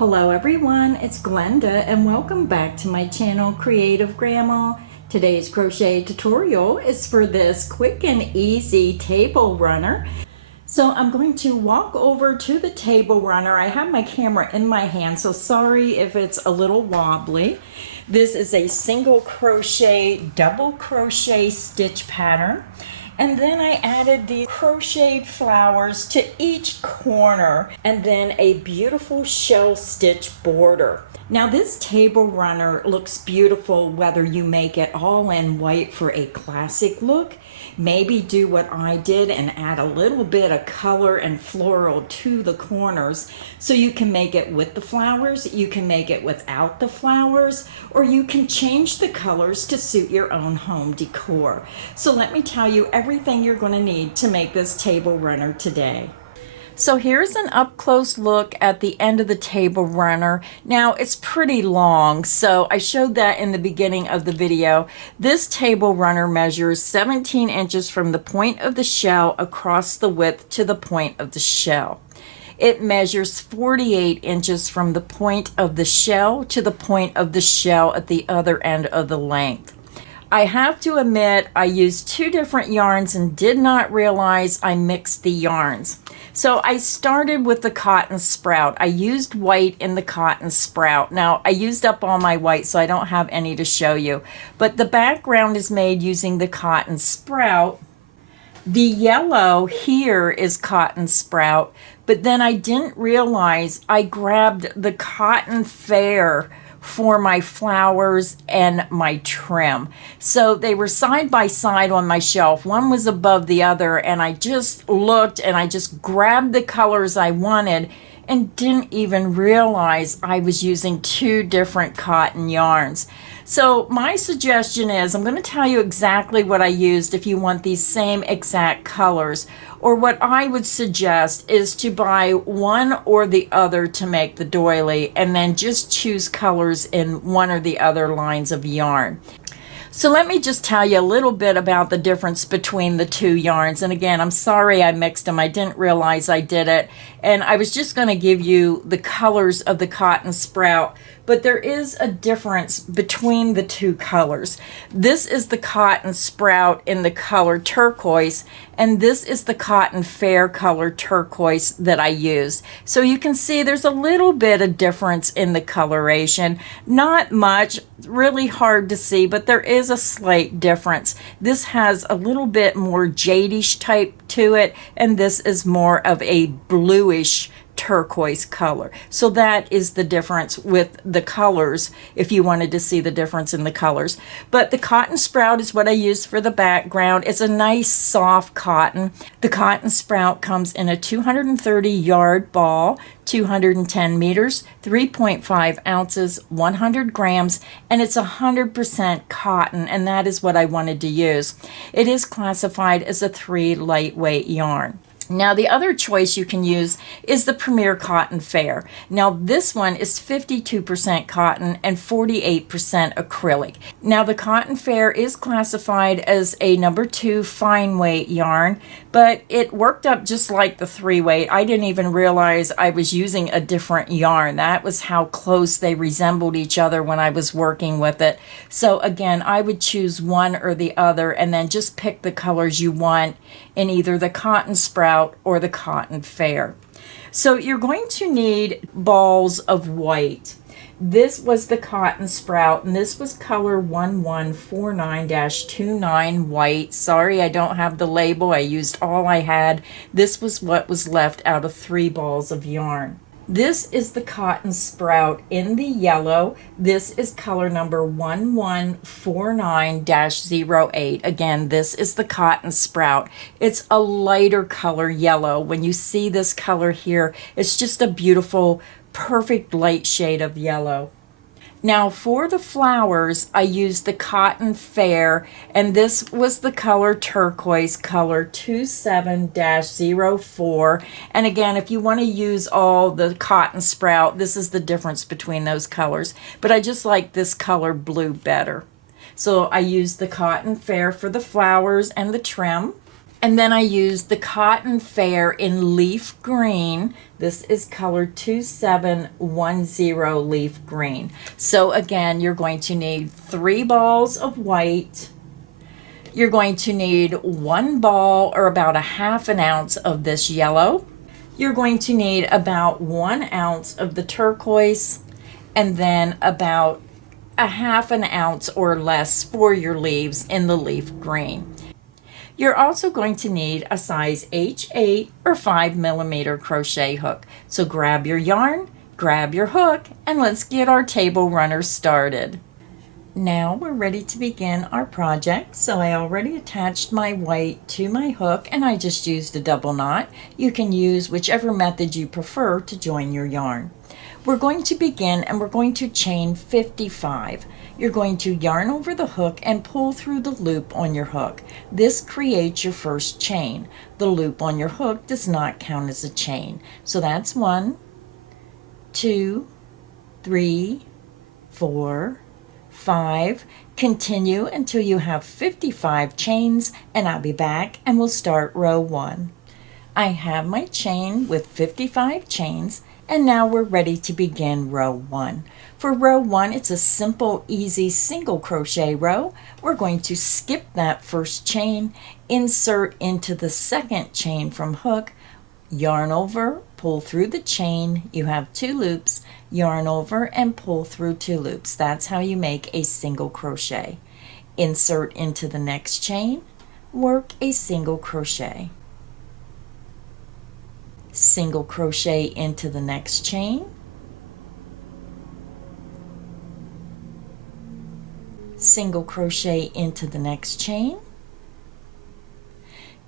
Hello everyone, it's Glenda and welcome back to my channel Creative Grandma. Today's crochet tutorial is for this quick and easy table runner. So I'm going to walk over to the table runner. I have my camera in my hand, so sorry if it's a little wobbly. This is a single crochet, double crochet stitch pattern. And then I added the crocheted flowers to each corner and then a beautiful shell stitch border. Now this table runner looks beautiful whether you make it all in white for a classic look, maybe do what I did and add a little bit of color and floral to the corners, so you can make it with the flowers, you can make it without the flowers, or you can change the colors to suit your own home decor. So let me tell you everything you're going to need to make this table runner today. So here's an up-close look at the end of the table runner. Now it's pretty long, so I showed that in the beginning of the video. This table runner measures 17 inches from the point of the shell across the width to the point of the shell. It measures 48 inches from the point of the shell to the point of the shell at the other end of the length. I have to admit I used two different yarns and did not realize I mixed the yarns. So I started with the cotton sprout. I used white in the cotton sprout. Now I used up all my white, so I don't have any to show you. But the background is made using the cotton sprout. The yellow here is cotton sprout, but then I didn't realize I grabbed the cotton fair for my flowers and my trim. So they were side by side on my shelf. One was above the other, and I just looked and I just grabbed the colors I wanted and didn't even realize I was using two different cotton yarns. So my suggestion is, I'm going to tell you exactly what I used if you want these same exact colors. Or what I would suggest is to buy one or the other to make the doily and then just choose colors in one or the other lines of yarn. So let me just tell you a little bit about the difference between the two yarns. And again, I'm sorry I mixed them. I didn't realize I did it. And I was just going to give you the colors of the cotton sprout. But there is a difference between the two colors. This is the cotton sprout in the color turquoise, and this is the cotton fair color turquoise that I used. So you can see there's a little bit of difference in the coloration. Not much, really hard to see, but there is a slight difference. This has a little bit more jadish type to it, and this is more of a bluish turquoise color. So that is the difference with the colors, if you wanted to see the difference in the colors. But the cotton sprout is what I used for the background. It's a nice soft cotton. The cotton sprout comes in a 230 yard ball, 210 meters, 3.5 ounces, 100 grams, and it's 100% cotton, and that is what I wanted to use. It is classified as a 3 lightweight yarn. Now the other choice you can use is the Premier Cotton Fair. Now this one is 52% cotton and 48% acrylic. Now the Cotton Fair is classified as a number 2 fine weight yarn, but it worked up just like the 3 weight. I didn't even realize I was using a different yarn. That was how close they resembled each other when I was working with it. So again, I would choose one or the other and then just pick the colors you want in either the cotton sprout or the cotton fair. So you're going to need balls of white. This was the cotton sprout, and this was color 1149-29 white. Sorry, I don't have the label. I used all I had. This was what was left out of 3 balls of yarn. This is the cotton sprout in the yellow. This is color number 1149-08. Again, this is the cotton sprout. It's a lighter color yellow. When you see this color here, it's just a beautiful, perfect light shade of yellow. Now for the flowers, I used the Cotton Fair, and this was the color turquoise, color 27-04. And again, if you want to use all the cotton sprout, this is the difference between those colors. But I just like this color blue better. So I used the Cotton Fair for the flowers and the trim. And then I used the Cotton Fair in leaf green. This is color 2710 leaf green. So again, you're going to need 3 balls of white. You're going to need 1 ball or about a ½ ounce of this yellow. You're going to need about 1 ounce of the turquoise, and then about a ½ ounce or less for your leaves in the leaf green. You're also going to need a size H8 or 5mm crochet hook. So grab your yarn, grab your hook, and let's get our table runner started. Now we're ready to begin our project. So I already attached my white to my hook and I just used a double knot. You can use whichever method you prefer to join your yarn. We're going to begin and we're going to chain 55. You're going to yarn over the hook and pull through the loop on your hook. This creates your first chain. The loop on your hook does not count as a chain. So that's 1, 2, 3, 4, 5. Continue until you have 55 chains and I'll be back and we'll start row 1. I have my chain with 55 chains and now we're ready to begin row 1. For row 1, it's a simple, easy single crochet row. We're going to skip that first chain, insert into the second chain from hook, yarn over, pull through the chain. You have 2 loops, yarn over and pull through 2 loops. That's how you make a single crochet. Insert into the next chain, work a single crochet. Single crochet into the next chain, single crochet into the next chain,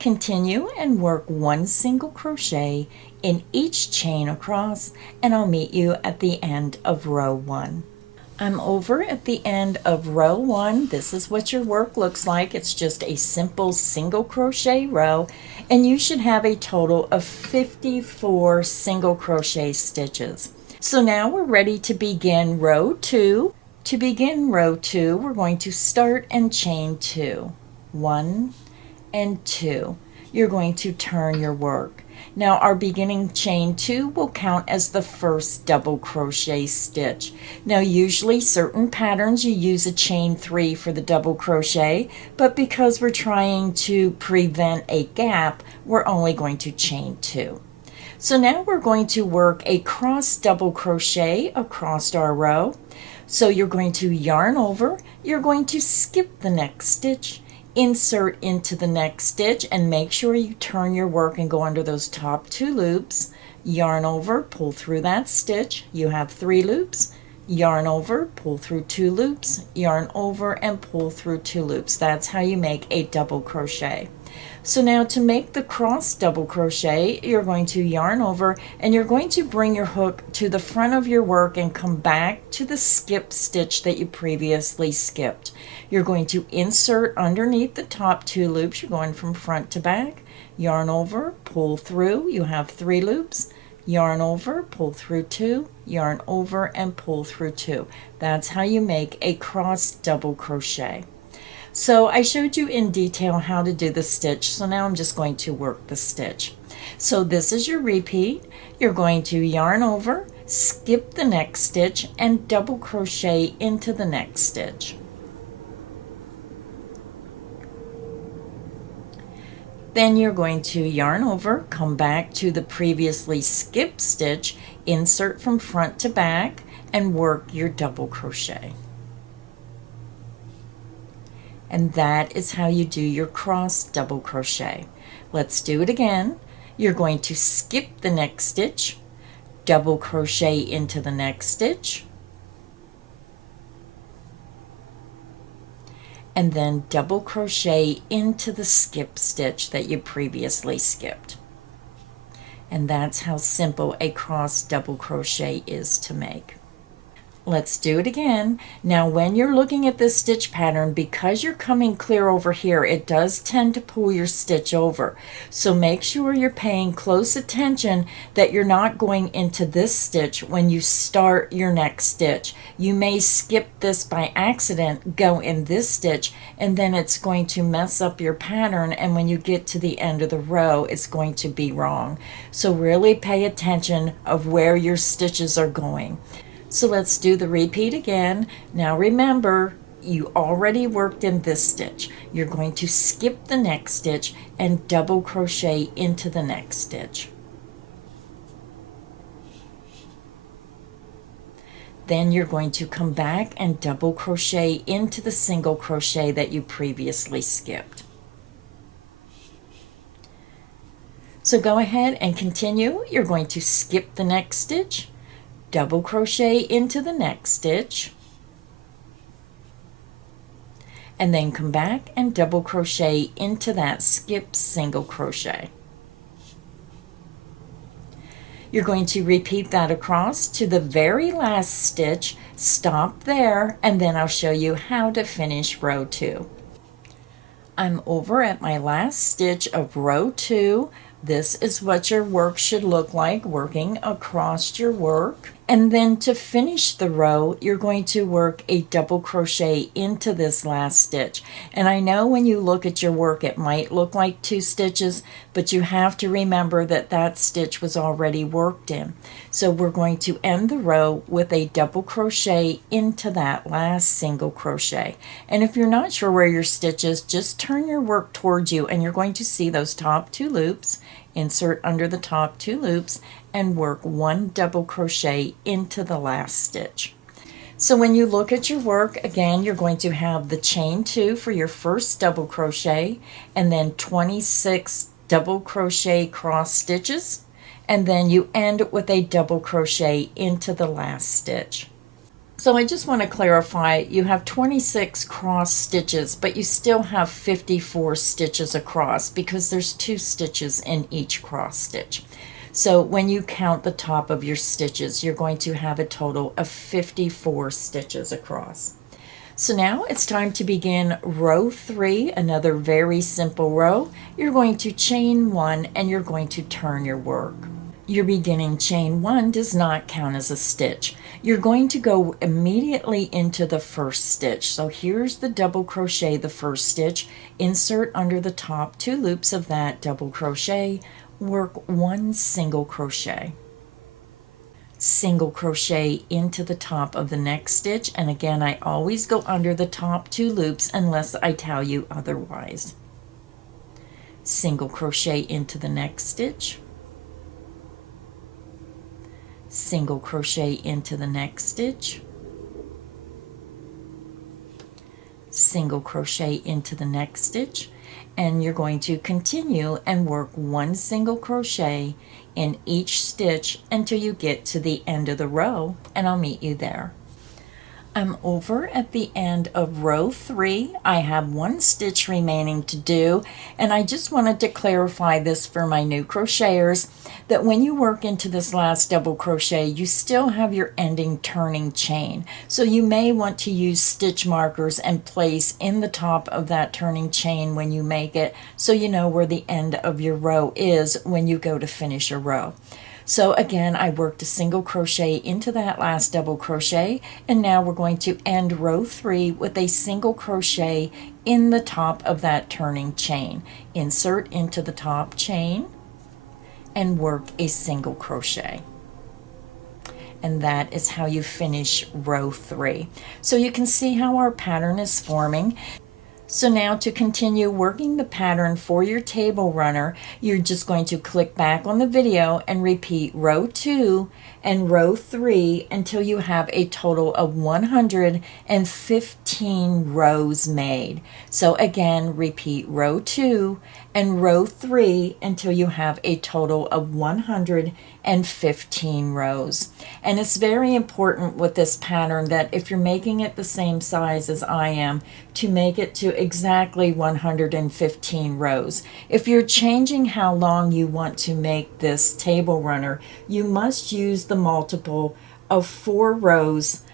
continue and work 1 single crochet in each chain across, and I'll meet you at the end of row 1. I'm over at the end of row 1. This is what your work looks like. It's just a simple single crochet row, and you should have a total of 54 single crochet stitches. So now we're ready to begin row 2. To begin row 2, we're going to start and chain 2. 1 and 2. You're going to turn your work. Now our beginning chain 2 will count as the first double crochet stitch. Now usually certain patterns you use a chain 3 for the double crochet, but because we're trying to prevent a gap, we're only going to chain 2. So now we're going to work a cross double crochet across our row. So you're going to yarn over, you're going to skip the next stitch, insert into the next stitch, and make sure you turn your work and go under those top 2 loops, yarn over, pull through that stitch. You have 3 loops, yarn over, pull through 2 loops, yarn over and pull through 2 loops. That's how you make a double crochet. So now to make the cross double crochet, you're going to yarn over and you're going to bring your hook to the front of your work and come back to the skip stitch that you previously skipped. You're going to insert underneath the top 2 loops. You're going from front to back, yarn over, pull through. You have 3 loops, yarn over, pull through 2, yarn over and pull through 2. That's how you make a cross double crochet. So I showed you in detail how to do the stitch, so now I'm just going to work the stitch. So this is your repeat. You're going to yarn over, skip the next stitch, and double crochet into the next stitch. Then you're going to yarn over, come back to the previously skipped stitch, insert from front to back, and work your double crochet. And that is how you do your cross double crochet. Let's do it again. You're going to skip the next stitch, double crochet into the next stitch, and then double crochet into the skip stitch that you previously skipped. And that's how simple a cross double crochet is to make. Let's do it again. Now when you're looking at this stitch pattern, because you're coming clear over here, it does tend to pull your stitch over. So make sure you're paying close attention that you're not going into this stitch when you start your next stitch. You may skip this by accident, go in this stitch, and then it's going to mess up your pattern, and when you get to the end of the row, it's going to be wrong. So really pay attention of where your stitches are going. So let's do the repeat again. Now remember, you already worked in this stitch. You're going to skip the next stitch and double crochet into the next stitch. Then you're going to come back and double crochet into the single crochet that you previously skipped. So go ahead and continue. You're going to skip the next stitch, double crochet into the next stitch, and then come back and double crochet into that skipped single crochet. You're going to repeat that across to the very last stitch, stop there, and then I'll show you how to finish row 2. I'm over at my last stitch of row 2. This is what your work should look like working across your work. And then to finish the row, you're going to work a double crochet into this last stitch. And I know when you look at your work, it might look like 2 stitches, but you have to remember that that stitch was already worked in. So we're going to end the row with a double crochet into that last single crochet. And if you're not sure where your stitch is, just turn your work towards you and you're going to see those top 2 loops. Insert under the top 2 loops and work 1 double crochet into the last stitch. So when you look at your work, again, you're going to have the chain 2 for your first double crochet, and then 26 double crochet cross stitches, and then you end with a double crochet into the last stitch. So I just want to clarify, you have 26 cross stitches, but you still have 54 stitches across because there's 2 stitches in each cross stitch. So when you count the top of your stitches, you're going to have a total of 54 stitches across. So now it's time to begin row 3, another very simple row. You're going to chain 1 and you're going to turn your work. Your beginning chain 1 does not count as a stitch. You're going to go immediately into the first stitch. So here's the double crochet, the first stitch. Insert under the top 2 loops of that double crochet. Work 1 single crochet. Single crochet into the top of the next stitch, and again I always go under the top 2 loops unless I tell you otherwise. Single crochet into the next stitch. Single crochet into the next stitch. Single crochet into the next stitch, and you're going to continue and work 1 single crochet in each stitch until you get to the end of the row, and I'll meet you there. I'm over at the end of row 3. I have 1 stitch remaining to do, and I just wanted to clarify this for my new crocheters, that when you work into this last double crochet, you still have your ending turning chain. So you may want to use stitch markers and place in the top of that turning chain when you make it, so you know where the end of your row is when you go to finish a row. So again, I worked a single crochet into that last double crochet, and now we're going to end row 3 with a single crochet in the top of that turning chain. Insert into the top chain and work a single crochet. And that is how you finish row 3. So you can see how our pattern is forming. So now to continue working the pattern for your table runner, you're just going to click back on the video and repeat row 2 and row 3 until you have a total of 115 rows made. So again, repeat row 2 and row 3 until you have a total of 115 rows. And it's very important with this pattern that if you're making it the same size as I am, to make it to exactly 115 rows. If you're changing how long you want to make this table runner, you must use the multiple of 4 rows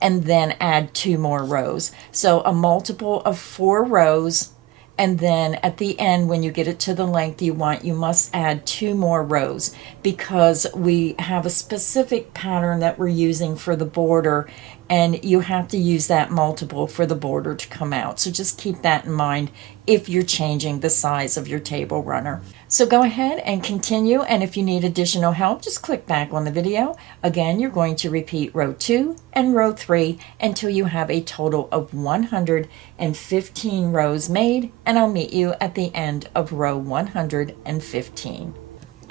and then add 2 more rows. So a multiple of 4 rows, and then at the end, when you get it to the length you want, you must add 2 more rows, because we have a specific pattern that we're using for the border, and you have to use that multiple for the border to come out. So just keep that in mind if you're changing the size of your table runner. So go ahead and continue, and if you need additional help, just click back on the video. Again, you're going to repeat row 2 and row 3 until you have a total of 115 rows made, and I'll meet you at the end of row 115.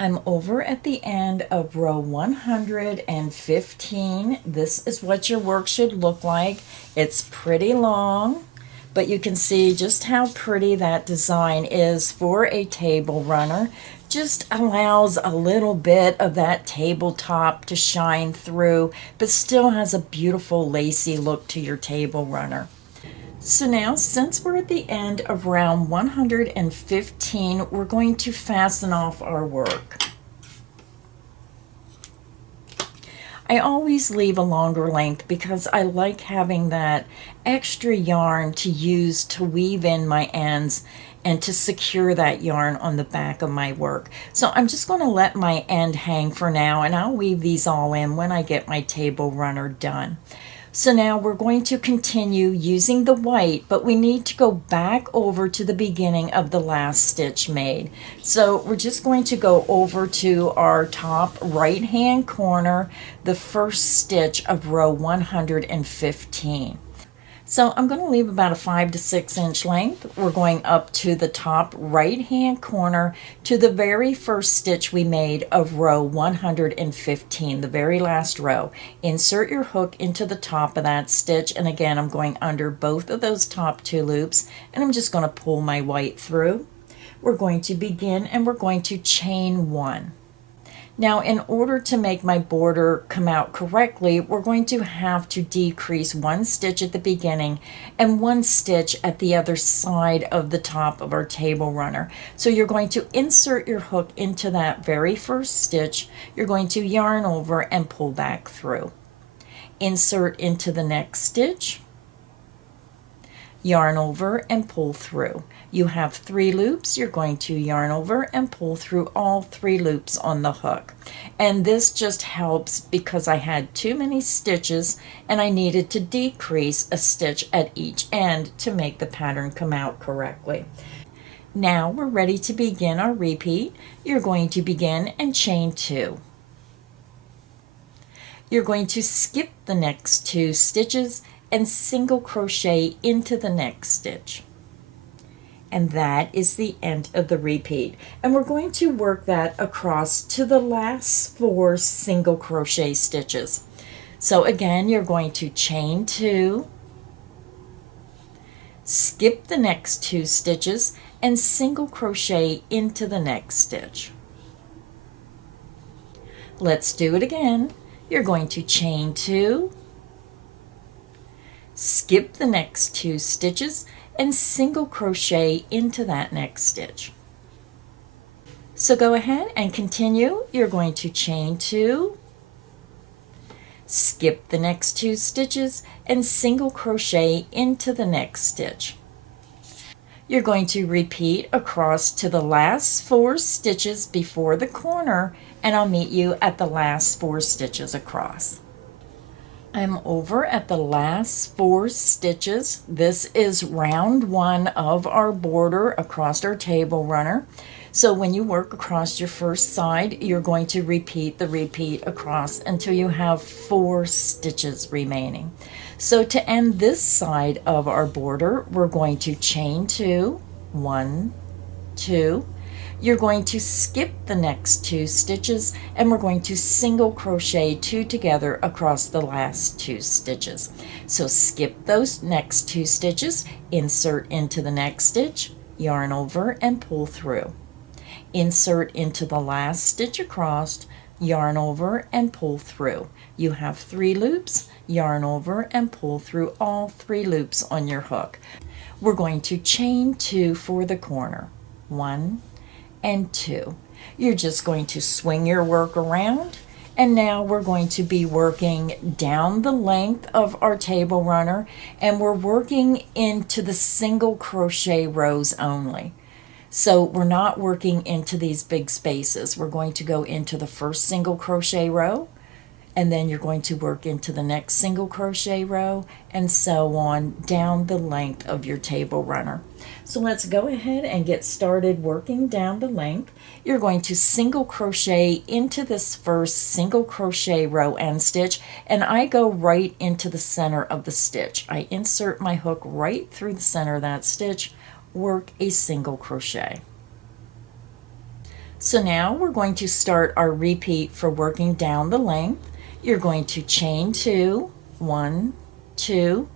I'm over at the end of row 115. This is what your work should look like. It's pretty long, but you can see just how pretty that design is for a table runner. Just allows a little bit of that tabletop to shine through, but still has a beautiful lacy look to your table runner. So now, since we're at the end of round 115, we're going to fasten off our work. I always leave a longer length because I like having that extra yarn to use to weave in my ends and to secure that yarn on the back of my work. So I'm just going to let my end hang for now, and I'll weave these all in when I get my table runner done. So now we're going to continue using the white, but we need to go back over to the beginning of the last stitch made. So we're just going to go over to our top right hand corner, the first stitch of row 115. So I'm going to leave about a 5 to 6 inch length. We're going up to the top right hand corner to the very first stitch we made of row 115, the very last row. Insert your hook into the top of that stitch, and again I'm going under both of those top 2 loops, and I'm just going to pull my white through. We're going to begin, and we're going to chain 1. Now, in order to make my border come out correctly, we're going to have to decrease 1 stitch at the beginning and 1 stitch at the other side of the top of our table runner. So you're going to insert your hook into that very first stitch. You're going to yarn over and pull back through. Insert into the next stitch, yarn over and pull through. You have 3 loops. You're going to yarn over and pull through all 3 loops on the hook. And this just helps because I had too many stitches and I needed to decrease a stitch at each end to make the pattern come out correctly. Now we're ready to begin our repeat. You're going to begin and chain 2. You're going to skip the next 2 stitches and single crochet into the next stitch. And that is the end of the repeat. And we're going to work that across to the last 4 single crochet stitches. So again, you're going to chain 2, skip the next 2 stitches, and single crochet into the next stitch. Let's do it again. You're going to chain 2, skip the next 2 stitches, and single crochet into that next stitch. So go ahead and continue. You're going to chain 2, skip the next 2 stitches, and single crochet into the next stitch. You're going to repeat across to the last 4 stitches before the corner, and I'll meet you at the last 4 stitches across. I'm over at the last 4 stitches. This is round 1 of our border across our table runner. So when you work across your first side, you're going to repeat the repeat across until you have 4 stitches remaining. So to end this side of our border, we're going to chain 2, 1, 2. You're going to skip the next 2 stitches, and we're going to single crochet 2 together across the last 2 stitches. So skip those next 2 stitches, insert into the next stitch, yarn over and pull through. Insert into the last stitch across, yarn over and pull through. You have 3 loops, yarn over and pull through all 3 loops on your hook. We're going to chain 2 for the corner. 1 and 2. You're just going to swing your work around And now we're going to be working down the length of our table runner, and we're working into the single crochet rows only. So we're not working into these big spaces. We're going to go into the first single crochet row, and then you're going to work into the next single crochet row, and so on down the length of your table runner. So let's go ahead and get started working down the length. You're going to single crochet into this first single crochet row end stitch, and I go right into the center of the stitch. I insert my hook right through the center of that stitch, work a single crochet. So now we're going to start our repeat for working down the length. You're going to chain 2, 1, 2.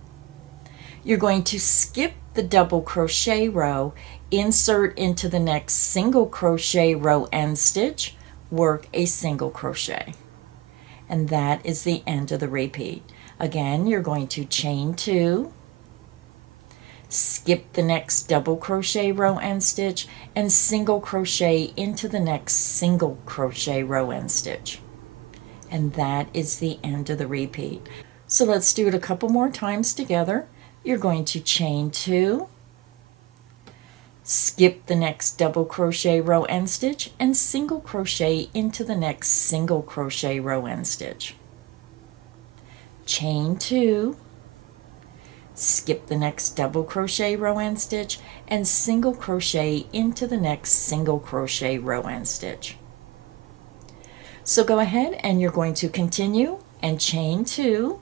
You're going to skip the double crochet row, insert into the next single crochet row end stitch, work a single crochet. And that is the end of the repeat. Again, you're going to chain 2, skip the next double crochet row end stitch, and single crochet into the next single crochet row end stitch. And that is the end of the repeat. So let's do it a couple more times together. You're going to chain 2, skip the next double crochet row end stitch, and single crochet into the next single crochet row end stitch. Chain 2, skip the next double crochet row end stitch, and single crochet into the next single crochet row end stitch. So go ahead and you're going to continue and chain 2,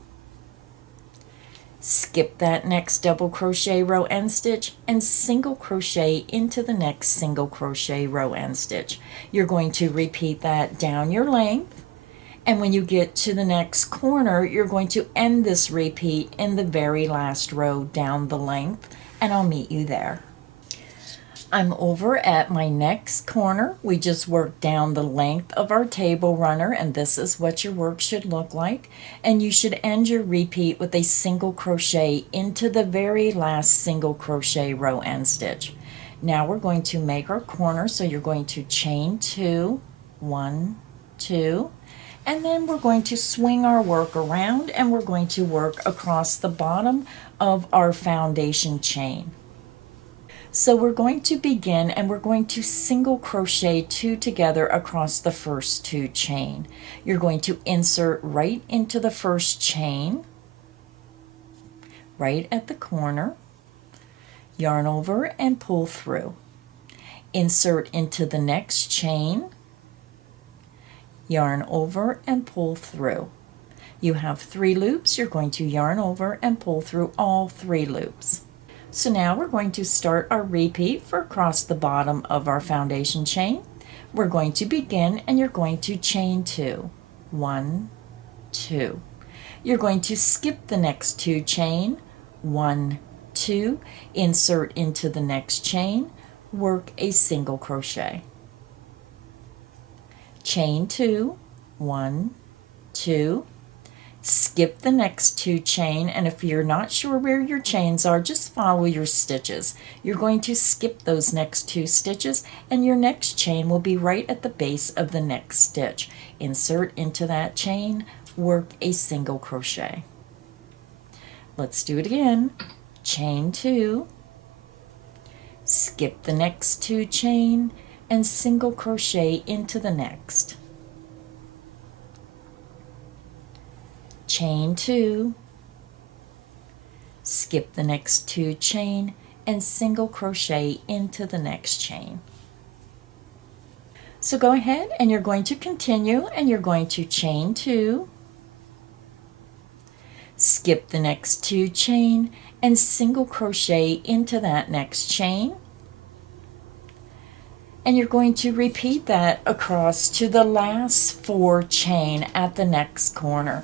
skip that next double crochet row end stitch, and single crochet into the next single crochet row end stitch. You're going to repeat that down your length, and when you get to the next corner, you're going to end this repeat in the very last row down the length, and I'll meet you there. I'm over at my next corner. We just worked down the length of our table runner, and this is what your work should look like. And you should end your repeat with a single crochet into the very last single crochet row end stitch. Now we're going to make our corner, so you're going to chain 2, 1, 2, and then we're going to swing our work around, and we're going to work across the bottom of our foundation chain. So we're going to begin, and we're going to single crochet 2 together across the first 2 chain. You're going to insert right into the first chain, right at the corner, yarn over and pull through. Insert into the next chain, yarn over and pull through. You have 3 loops. You're going to yarn over and pull through all 3 loops. So now we're going to start our repeat for across the bottom of our foundation chain. We're going to begin, and you're going to chain 2, 1, 2. You're going to skip the next 2 chain, 1, 2, insert into the next chain, work a single crochet. Chain 2, 1, 2. Skip the next 2 chain, and if you're not sure where your chains are, just follow your stitches. You're going to skip those next 2 stitches, and your next chain will be right at the base of the next stitch. Insert into that chain, work a single crochet. Let's do it again. Chain 2, skip the next 2 chain, and single crochet into the next. Chain 2, skip the next 2 chain, and single crochet into the next chain. So go ahead, and you're going to continue, and you're going to chain 2, skip the next 2 chain, and single crochet into that next chain. And you're going to repeat that across to the last 4 chain at the next corner.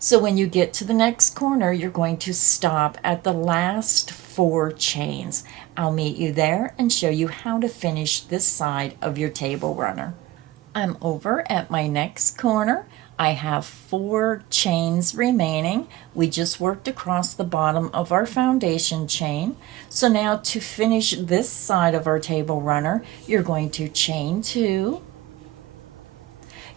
So when you get to the next corner, you're going to stop at the last 4 chains. I'll meet you there and show you how to finish this side of your table runner. I'm over at my next corner. I have 4 chains remaining. We just worked across the bottom of our foundation chain. So now to finish this side of our table runner, you're going to chain 2.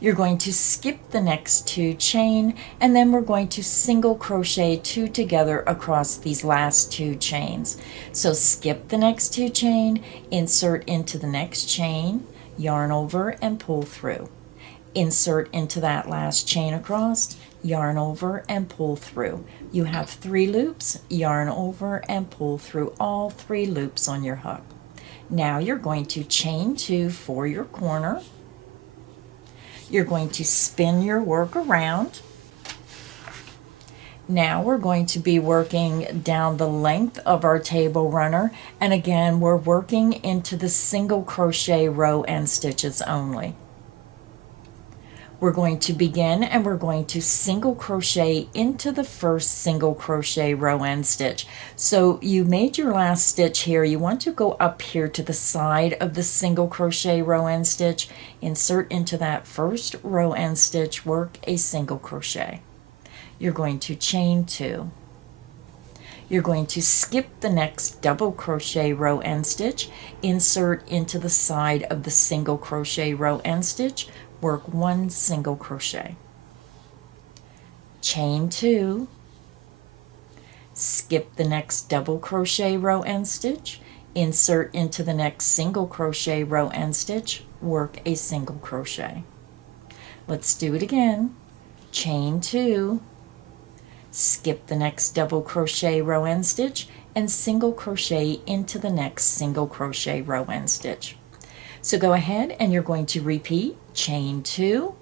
You're going to skip the next 2 chain, and then we're going to single crochet 2 together across these last 2 chains. So skip the next 2 chain, insert into the next chain, yarn over and pull through. Insert into that last chain across, yarn over and pull through. You have 3 loops, yarn over and pull through all 3 loops on your hook. Now you're going to chain 2 for your corner. You're going to spin your work around. Now we're going to be working down the length of our table runner, and again we're working into the single crochet row and stitches only. We're going to begin and we're going to single crochet into the first single crochet row and stitch. So you made your last stitch here. You want to go up here to the side of the single crochet row and stitch, insert into that first row and stitch, work a single crochet. You're going to chain 2. You're going to skip the next double crochet row and stitch, insert into the side of the single crochet row and stitch, work 1 single crochet. Chain 2, skip the next double crochet row and stitch, insert into the next single crochet row and stitch, work a single crochet. Let's do it again. Chain 2, skip the next double crochet row and stitch, and single crochet into the next single crochet row and stitch. So go ahead and you're going to repeat, chain 2,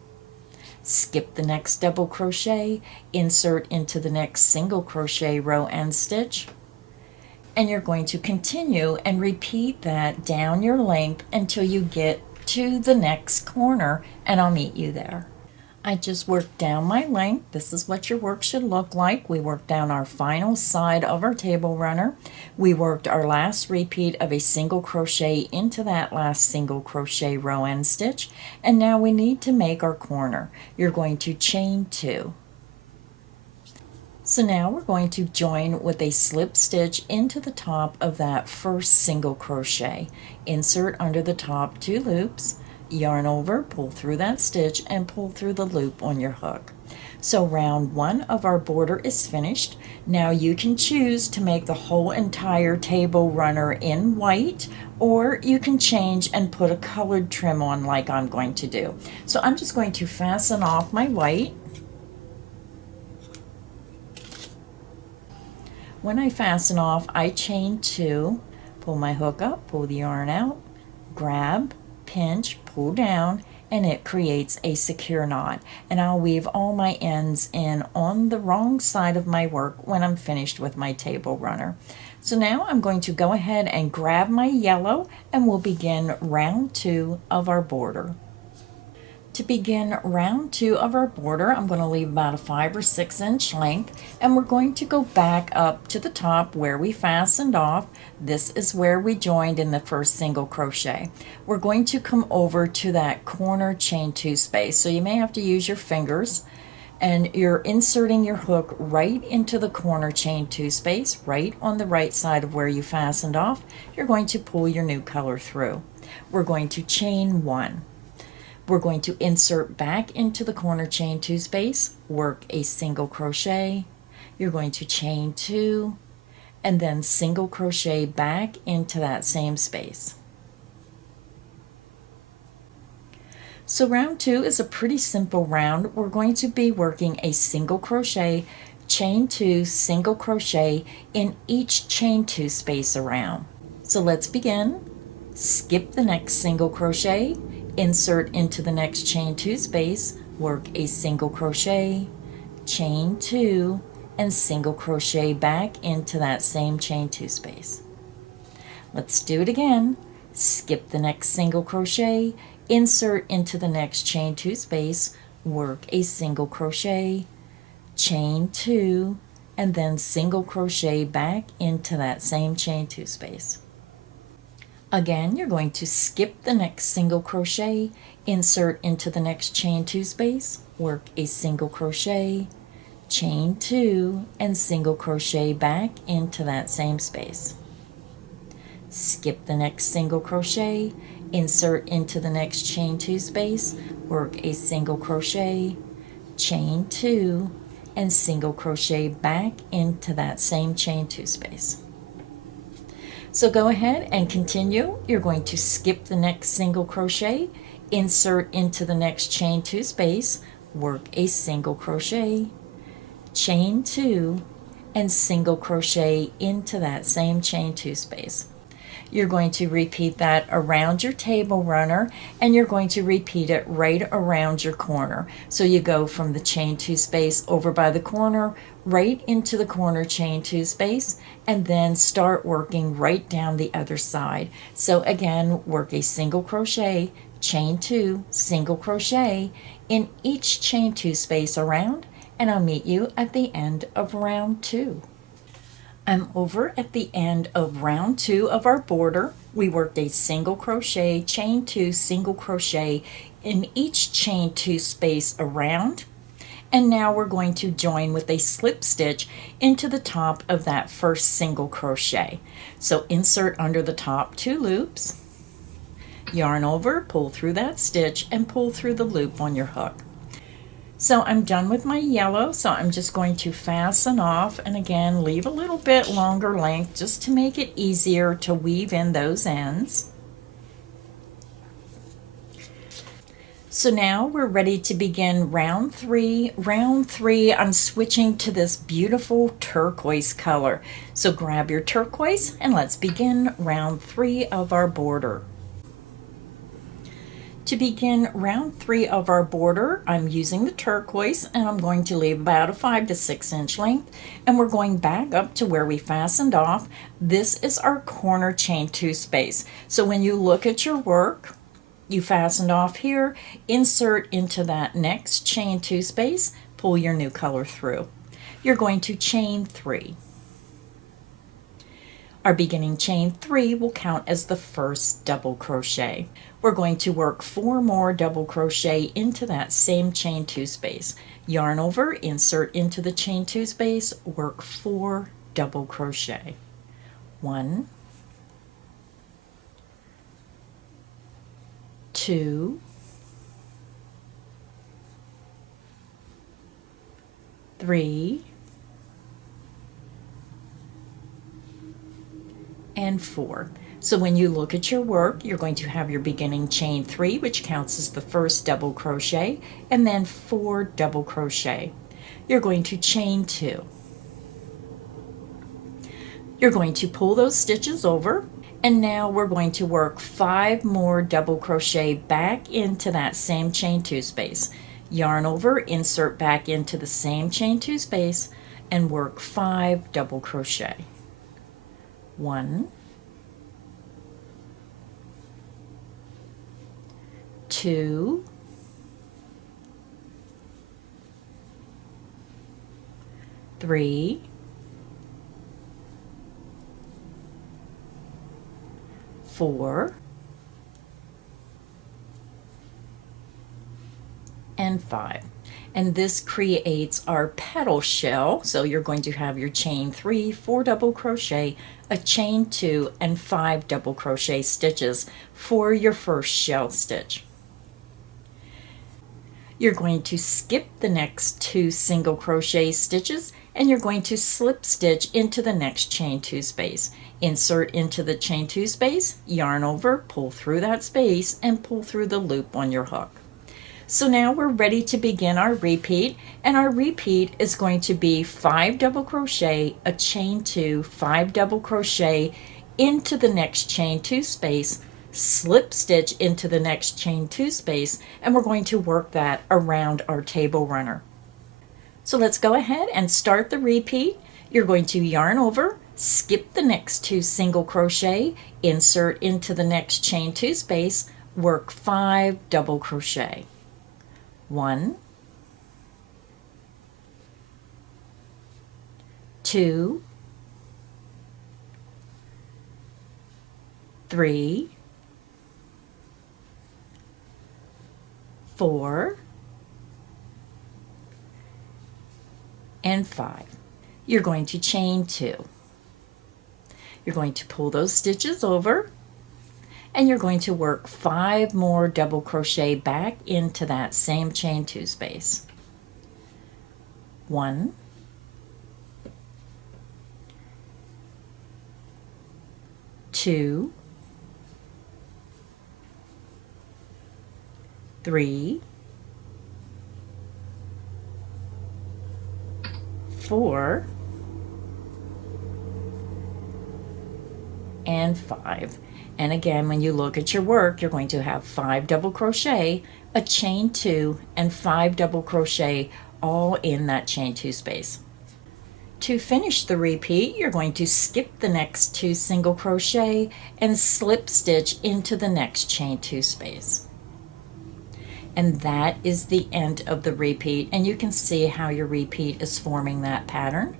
skip the next double crochet, insert into the next single crochet row and stitch, and you're going to continue and repeat that down your length until you get to the next corner, and I'll meet you there. I just worked down my length. This is what your work should look like. We worked down our final side of our table runner. We worked our last repeat of a single crochet into that last single crochet row and stitch, and now we need to make our corner. You're going to chain 2. So now we're going to join with a slip stitch into the top of that first single crochet. Insert under the top 2 loops, yarn over, pull through that stitch, and pull through the loop on your hook. So round 1 of our border is finished. Now you can choose to make the whole entire table runner in white, or you can change and put a colored trim on like I'm going to do. So I'm just going to fasten off my white. When I fasten off, I chain 2, pull my hook up, pull the yarn out, grab, pinch, pull down, and it creates a secure knot. And I'll weave all my ends in on the wrong side of my work when I'm finished with my table runner. So now I'm going to go ahead and grab my yellow, and we'll begin round 2 of our border. To begin round 2 of our border, I'm going to leave about a 5 or 6 inch length, and we're going to go back up to the top where we fastened off. This is where we joined in the first single crochet. We're going to come over to that corner chain 2 space, so you may have to use your fingers, and you're inserting your hook right into the corner chain 2 space, right on the right side of where you fastened off. You're going to pull your new color through. We're going to chain 1. We're going to insert back into the corner chain 2 space, work a single crochet. You're going to chain 2, and then single crochet back into that same space. So round 2 is a pretty simple round. We're going to be working a single crochet, chain 2, single crochet in each chain 2 space around. So let's begin. Skip the next single crochet, insert into the next chain 2 space, work a single crochet, chain 2, and single crochet back into that same chain 2 space. Let's do it again. Skip the next single crochet, insert into the next chain 2 space, work a single crochet, chain 2, and then single crochet back into that same chain 2 space. Again, you're going to skip the next single crochet, insert into the next chain 2 space, work a single crochet, chain 2, and single crochet back into that same space. Skip the next single crochet, insert into the next chain 2 space, work a single crochet, chain 2, and single crochet back into that same chain 2 space. So go ahead and continue. You're going to skip the next single crochet, insert into the next chain 2 space, work a single crochet, chain 2, and single crochet into that same chain 2 space. You're going to repeat that around your table runner, and you're going to repeat it right around your corner. So you go from the chain 2 space over by the corner, right into the corner chain 2 space, and then start working right down the other side. So again, work a single crochet, chain 2, single crochet in each chain 2 space around, and I'll meet you at the end of round 2. I'm over at the end of round 2 of our border. We worked a single crochet, chain 2, single crochet in each chain 2 space around. And now we're going to join with a slip stitch into the top of that first single crochet. So insert under the top 2 loops, yarn over, pull through that stitch, and pull through the loop on your hook. So I'm done with my yellow, so I'm just going to fasten off, and again leave a little bit longer length just to make it easier to weave in those ends. So now we're ready to begin round 3. Round 3, I'm switching to this beautiful turquoise color. So grab your turquoise and let's begin round 3 of our border. To begin round 3 of our border, I'm using the turquoise, and I'm going to leave about a 5 to 6 inch length, and we're going back up to where we fastened off. This is our corner chain 2 space. So when you look at your work, you fastened off here, insert into that next chain 2 space, pull your new color through. You're going to chain 3. Our beginning chain 3 will count as the first double crochet. We're going to work 4 more double crochet into that same chain 2 space. Yarn over, insert into the chain 2 space, work 4 double crochet. 1, 2, 3, and 4. So when you look at your work, you're going to have your beginning chain 3, which counts as the first double crochet, and then 4 double crochet. You're going to chain 2. You're going to pull those stitches over, and now we're going to work 5 more double crochet back into that same chain 2 space. Yarn over, insert back into the same chain 2 space, and work 5 double crochet. 1, 2, 3, 4, and 5. And this creates our petal shell. So you're going to have your chain 3, 4 double crochet, a chain 2, and 5 double crochet stitches for your first shell stitch. You're going to skip the next 2 single crochet stitches, and you're going to slip stitch into the next chain 2 space. Insert into the chain 2 space, yarn over, pull through that space, and pull through the loop on your hook. So now we're ready to begin our repeat, and our repeat is going to be 5 double crochet, a chain 2, 5 double crochet into the next chain 2 space, slip stitch into the next chain 2 space, and we're going to work that around our table runner. So let's go ahead and start the repeat. You're going to yarn over, skip the next 2 single crochet, insert into the next chain 2 space, work 5 double crochet. 1, 2, 3, 4, and 5. You're going to chain 2. You're going to pull those stitches over, and you're going to work 5 more double crochet back into that same chain 2 space. 1, 2, 3, 4, and 5. And again, when you look at your work, you're going to have 5 double crochet, a chain 2, and 5 double crochet all in that chain 2 space. To finish the repeat, you're going to skip the next 2 single crochet and slip stitch into the next chain 2 space. And that is the end of the repeat, and you can see how your repeat is forming that pattern.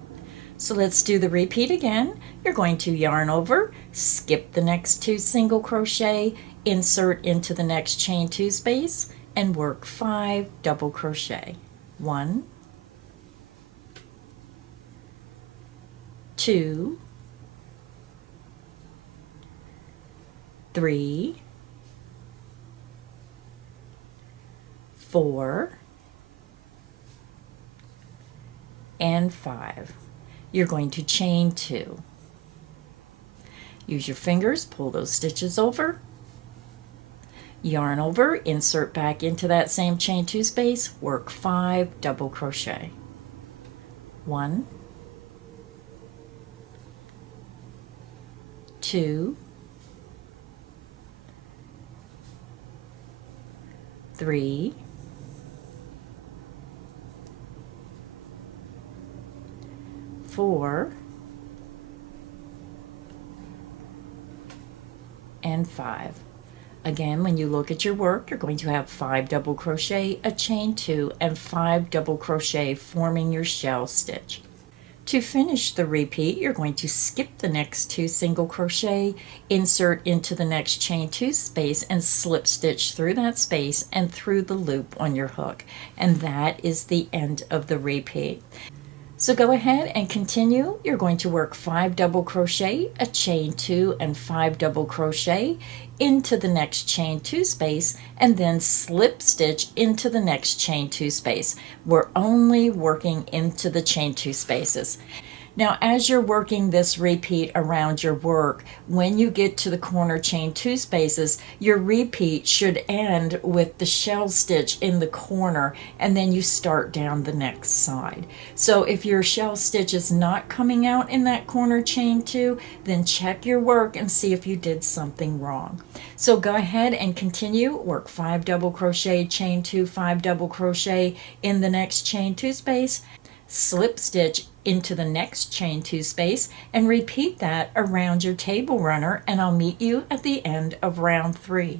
So let's do the repeat again. You're going to yarn over, skip the next 2 single crochet, insert into the next chain 2 space, and work 5 double crochet. 1, 2, 3, 4, and 5. You're going to chain 2. Use your fingers, pull those stitches over, yarn over, insert back into that same chain 2 space, work 5 double crochet. 1, 2, 3, 4, and 5. Again, when you look at your work, you're going to have 5 double crochet, a chain 2, and 5 double crochet forming your shell stitch. To finish the repeat, you're going to skip the next 2 single crochet, insert into the next chain 2 space, and slip stitch through that space and through the loop on your hook. And that is the end of the repeat. So go ahead and continue. You're going to work 5 double crochet, a chain 2, and 5 double crochet into the next chain 2 space, and then slip stitch into the next chain 2 space. We're only working into the chain 2 spaces. Now, as you're working this repeat around your work, when you get to the corner chain 2 spaces, your repeat should end with the shell stitch in the corner, and then you start down the next side. So if your shell stitch is not coming out in that corner chain 2, then check your work and see if you did something wrong. So go ahead and continue, work 5 double crochet, chain 2, 5 double crochet in the next chain 2 space, slip stitch into the next chain 2 space, and repeat that around your table runner, and I'll meet you at the end of round 3.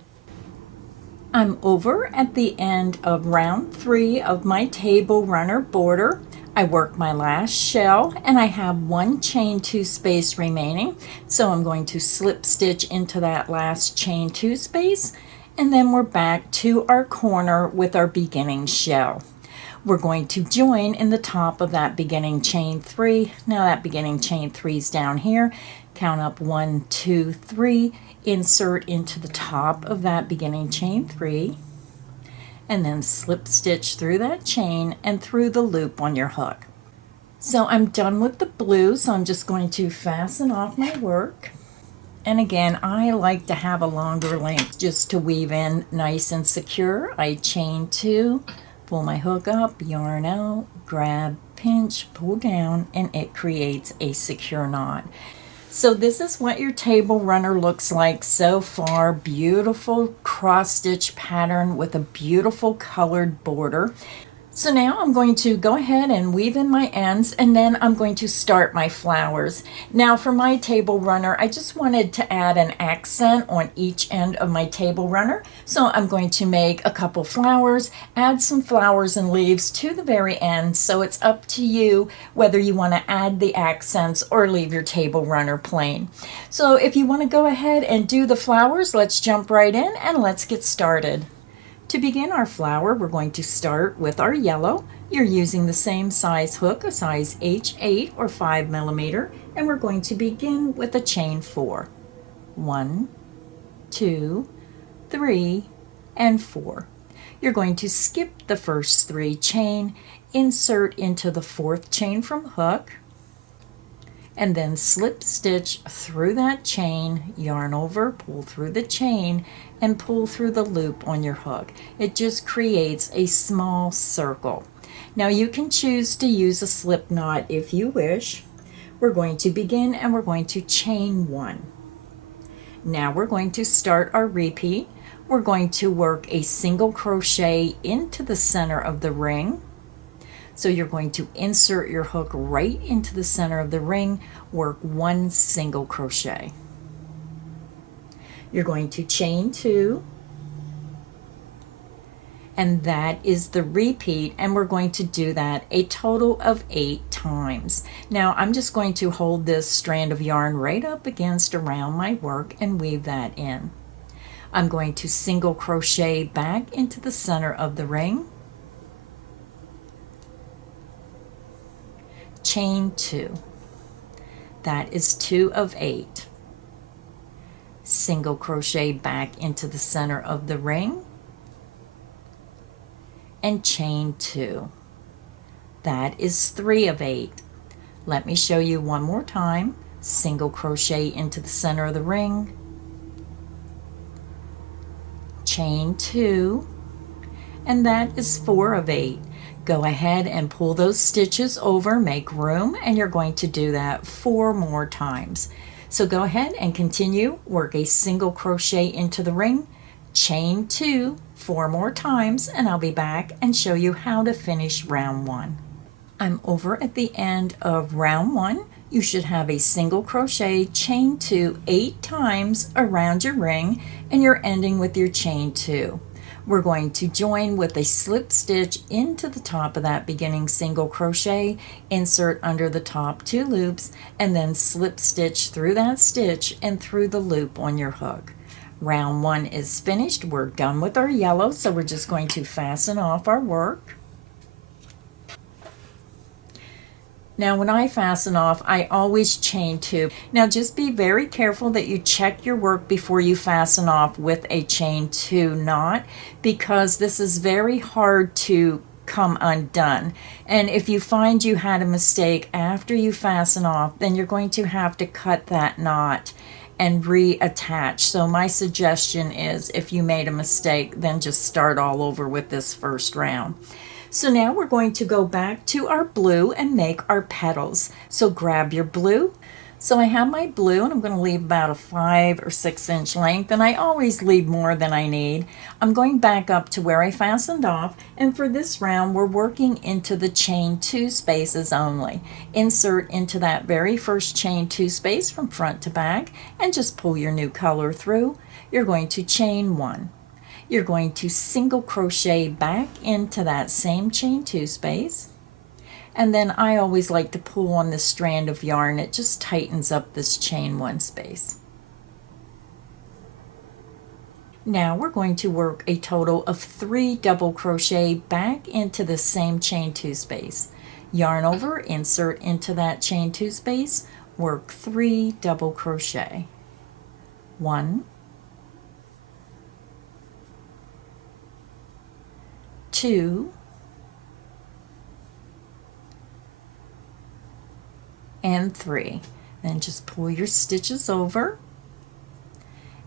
I'm over at the end of round 3 of my table runner border. I worked my last shell and I have 1 chain 2 space remaining, so I'm going to slip stitch into that last chain 2 space, and then we're back to our corner with our beginning shell. We're going to join in the top of that beginning chain 3. Now that beginning chain 3 is down here. Count up 1, 2, 3, insert into the top of that beginning chain 3, and then slip stitch through that chain and through the loop on your hook. So I'm done with the blue, so I'm just going to fasten off my work. And again, I like to have a longer length just to weave in nice and secure. I chain 2, pull my hook up, yarn out, grab, pinch, pull down, and it creates a secure knot. So this is what your table runner looks like so far. Beautiful cross stitch pattern with a beautiful colored border. So now I'm going to go ahead and weave in my ends, and then I'm going to start my flowers. Now for my table runner, I just wanted to add an accent on each end of my table runner. So I'm going to make a couple flowers, add some flowers and leaves to the very end. So it's up to you whether you want to add the accents or leave your table runner plain. So if you want to go ahead and do the flowers, let's jump right in and let's get started. To begin our flower, we're going to start with our yellow. You're using the same size hook, a size H8 or 5mm, and we're going to begin with a chain 4. 1, 2, 3, and 4. You're going to skip the first 3 chain, insert into the 4th chain from hook, and then slip stitch through that chain, yarn over, pull through the chain, and pull through the loop on your hook. It just creates a small circle. Now you can choose to use a slip knot if you wish. We're going to begin and we're going to chain 1. Now we're going to start our repeat. We're going to work a single crochet into the center of the ring. So you're going to insert your hook right into the center of the ring, work 1 single crochet. You're going to chain 2, and that is the repeat, and we're going to do that a total of 8 times. Now I'm just going to hold this strand of yarn right up against around my work and weave that in. I'm going to single crochet back into the center of the ring, chain 2. That is 2 of 8. Single crochet back into the center of the ring and chain 2. That is 3 of 8. Let me show you one more time. Single crochet into the center of the ring, chain 2, and that is 4 of 8. Go ahead and pull those stitches over, make room, and you're going to do that 4 more times. So go ahead and continue, work a single crochet into the ring, chain 2 4 more times, and I'll be back and show you how to finish round 1. I'm over at the end of round 1. You should have a single crochet, chain 2 8 times around your ring, and you're ending with your chain 2. We're going to join with a slip stitch into the top of that beginning single crochet, insert under the top 2 loops, and then slip stitch through that stitch and through the loop on your hook. Round 1 is finished. We're done with our yellow, so we're just going to fasten off our work. Now when I fasten off, I always chain 2. Now just be very careful that you check your work before you fasten off with a chain 2 knot, because this is very hard to come undone. And if you find you had a mistake after you fasten off, then you're going to have to cut that knot and reattach. So my suggestion is, if you made a mistake, then just start all over with this first round. So now we're going to go back to our blue and make our petals. So grab your blue. So I have my blue, and I'm going to leave about a 5 or 6 inch length, and I always leave more than I need. I'm going back up to where I fastened off, and for this round we're working into the chain 2 spaces only. Insert into that very first chain 2 space from front to back and just pull your new color through. You're going to chain 1. You're going to single crochet back into that same chain 2 space, and then I always like to pull on this strand of yarn. It just tightens up this chain 1 space. Now we're going to work a total of 3 double crochet back into the same chain 2 space. Yarn over, insert into that chain 2 space, work 3 double crochet. 1, 2, and 3. Then just pull your stitches over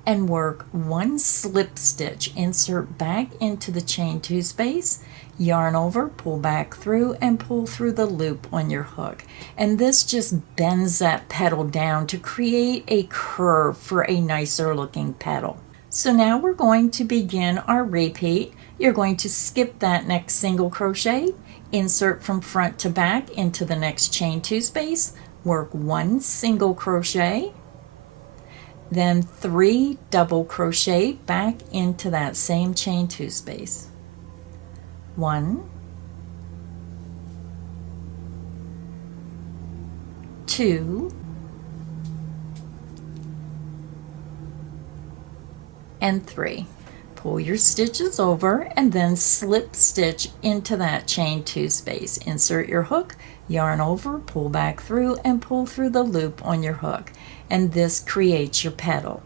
and work 1 slip stitch. Insert back into the chain 2 space, yarn over, pull back through, and pull through the loop on your hook. And this just bends that petal down to create a curve for a nicer looking petal. So now we're going to begin our repeat. You're going to skip that next single crochet, insert from front to back into the next chain 2 space, work 1 single crochet, then 3 double crochet back into that same chain 2 space. 1, 2, and 3. Pull your stitches over and then slip stitch into that chain 2 space. Insert your hook, yarn over, pull back through, and pull through the loop on your hook. And this creates your petal.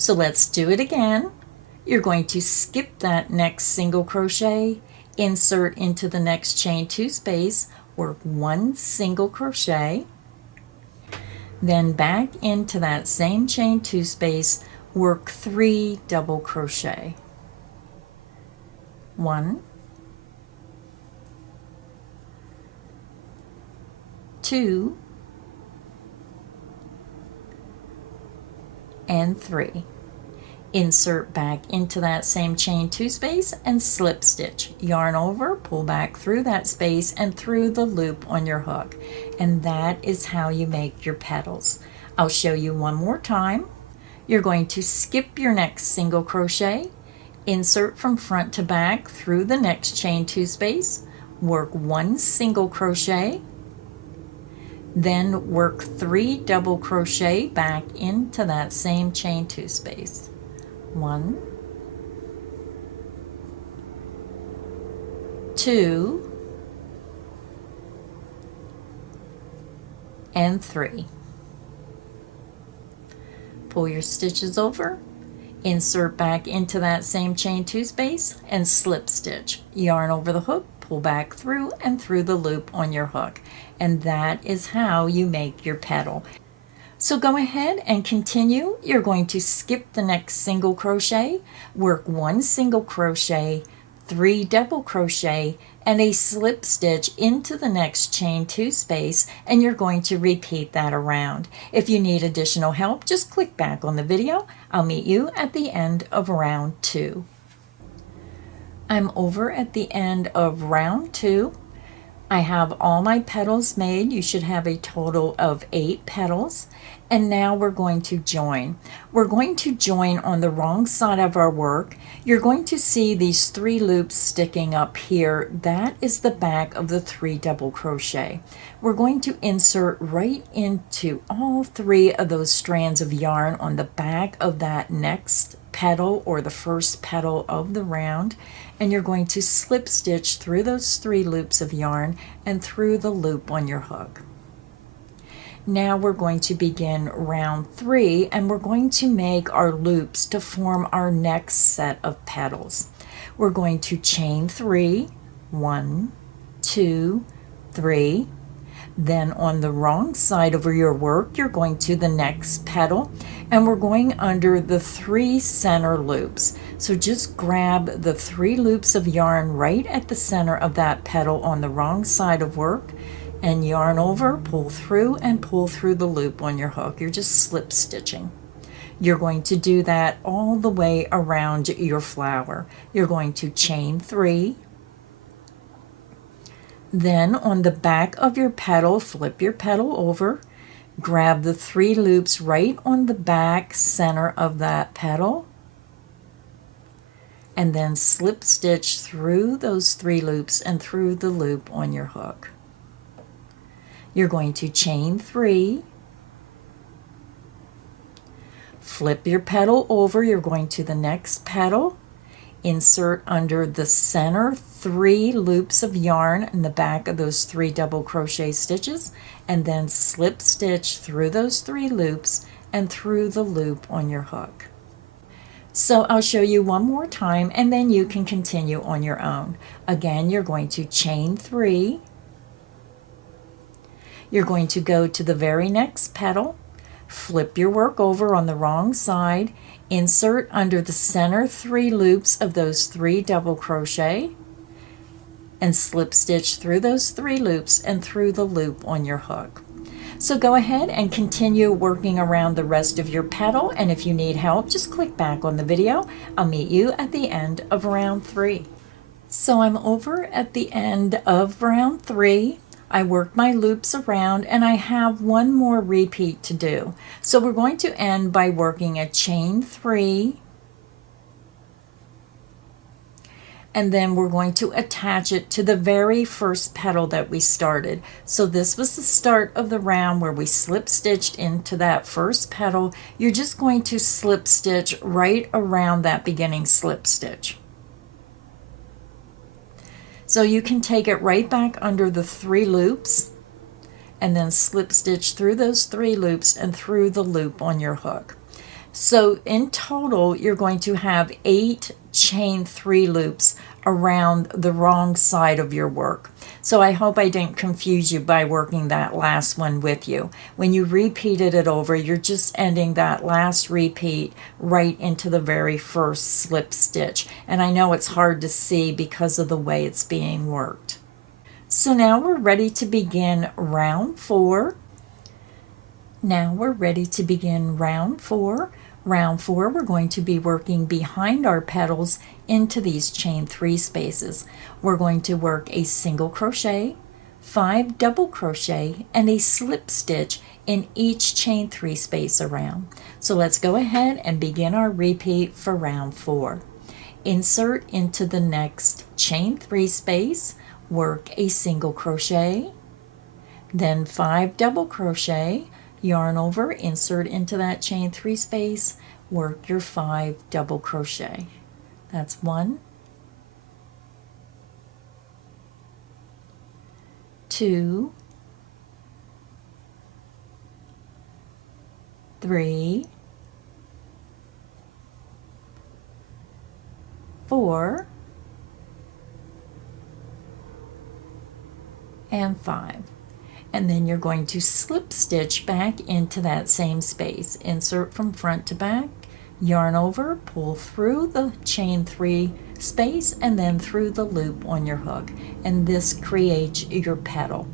So let's do it again. You're going to skip that next single crochet, insert into the next chain 2 space, work 1 single crochet, then back into that same chain 2 space, work 3 double crochet. 1, 2, and 3. Insert back into that same chain 2 space and slip stitch. Yarn over, pull back through that space and through the loop on your hook. And that is how you make your petals. I'll show you one more time. You're going to skip your next single crochet, insert from front to back through the next chain 2 space, work 1 single crochet, then work 3 double crochet back into that same chain 2 space. 1, 2, and 3. Pull your stitches over, insert back into that same chain 2 space and slip stitch. Yarn over the hook, pull back through and through the loop on your hook. And that is how you make your petal. So go ahead and continue. You're going to skip the next single crochet, work 1 single crochet, 3 double crochet, and a slip stitch into the next chain 2 space, and you're going to repeat that around. If you need additional help, just click back on the video. I'll meet you at the end of round 2. I'm over at the end of round 2. I have all my petals made. You should have a total of 8 petals. And now we're going to join. We're going to join on the wrong side of our work. You're going to see these 3 loops sticking up here. That is the back of the 3 double crochet. We're going to insert right into all 3 of those strands of yarn on the back of that next petal or the first petal of the round, and you're going to slip stitch through those 3 loops of yarn and through the loop on your hook. Now we're going to begin round 3, and we're going to make our loops to form our next set of petals. We're going to chain 3, 1, 2, 3. Then on the wrong side of your work, you're going to the next petal, and we're going under the 3 center loops. So just grab the 3 loops of yarn right at the center of that petal on the wrong side of work, and yarn over, pull through, and pull through the loop on your hook. You're just slip stitching. You're going to do that all the way around your flower. You're going to chain 3. Then on the back of your petal, flip your petal over, grab the 3 loops right on the back center of that petal, and then slip stitch through those 3 loops and through the loop on your hook. You're going to chain 3, flip your petal over, you're going to the next petal, insert under the center 3 loops of yarn in the back of those 3 double crochet stitches, and then slip stitch through those 3 loops and through the loop on your hook. So I'll show you one more time, and then you can continue on your own. Again, you're going to chain 3. You're going to go to the very next petal, flip your work over on the wrong side, insert under the center 3 loops of those 3 double crochet, and slip stitch through those 3 loops and through the loop on your hook. So go ahead and continue working around the rest of your petal, and if you need help, just click back on the video. I'll meet you at the end of round 3. So I'm over at the end of round 3. I worked my loops around, and I have one more repeat to do. So we're going to end by working a chain 3, and then we're going to attach it to the very first petal that we started. So this was the start of the round where we slip stitched into that first petal. You're just going to slip stitch right around that beginning slip stitch. So you can take it right back under the 3 loops and then slip stitch through those 3 loops and through the loop on your hook. So in total, you're going to have 8 chain 3 loops around the wrong side of your work. So I hope I didn't confuse you by working that last one with you. When you repeated it over, you're just ending that last repeat right into the very first slip stitch. And I know it's hard to see because of the way it's being worked. So now we're ready to begin round 4. Now we're ready to begin round 4. Round 4, we're going to be working behind our petals into these chain 3 spaces. We're going to work a single crochet, 5 double crochet, and a slip stitch in each chain 3 space around. So let's go ahead and begin our repeat for round 4. Insert into the next chain 3 space, work a single crochet, then 5 double crochet, yarn over, insert into that chain 3 space, work your 5 double crochet. That's 1, 2, 3, 4, and 5. And then you're going to slip stitch back into that same space. Insert from front to back, yarn over, pull through the chain 3 space, and then through the loop on your hook. And this creates your petal.